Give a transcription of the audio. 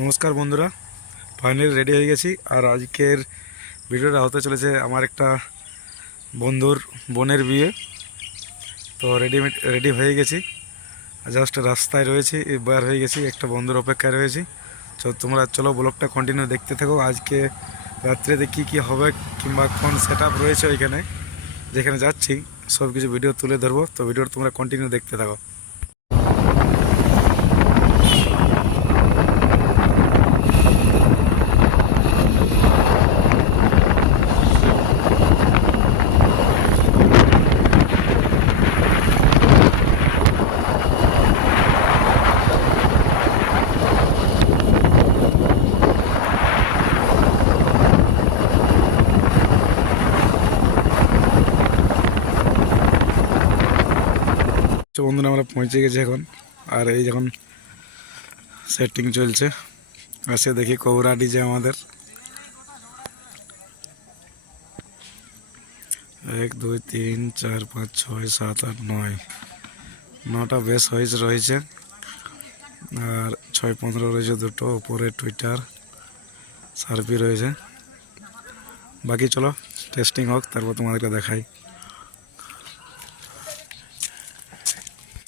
নমস্কার বন্ধুরা, finally ready হয়ে গেছি। আর আজকের ভিডিওটা হতে চলেছে আমার একটা বন্ধুর বোনের বিয়ে। তো রেডি হয়ে গেছি, জাস্ট রাস্তায় রয়েছি, বার হয়ে গেছি, একটা বন্ধুর অপেক্ষায় রয়েছি। তো তোমরা চলো ব্লগটা কন্টিনিউ দেখতে থাকো। আজকে রাত্রেতে কী কী হবে কিংবা কোন সেট আপ রয়েছে ওইখানে যেখানে যাচ্ছি সব কিছু ভিডিও তুলে ধরবো। তো ভিডিওটা তোমরা কন্টিনিউ দেখতে থাকো। তো বন্ধুরা, আমরা পৌঁছে গেছি এখন। আর এই যখন সেটিং চলছে, আসে দেখি কৌরা ডিজে আমাদের 1 2 3 4 5 6 7 8 9 9টা বেশ রয়েছে। আর 6 15 রয়েছে দুটো, উপরে টুইটার সার্ভি রয়েছে। বাকি চলো টেস্টিং হোক, তারপর তোমাদেরকে দেখাই।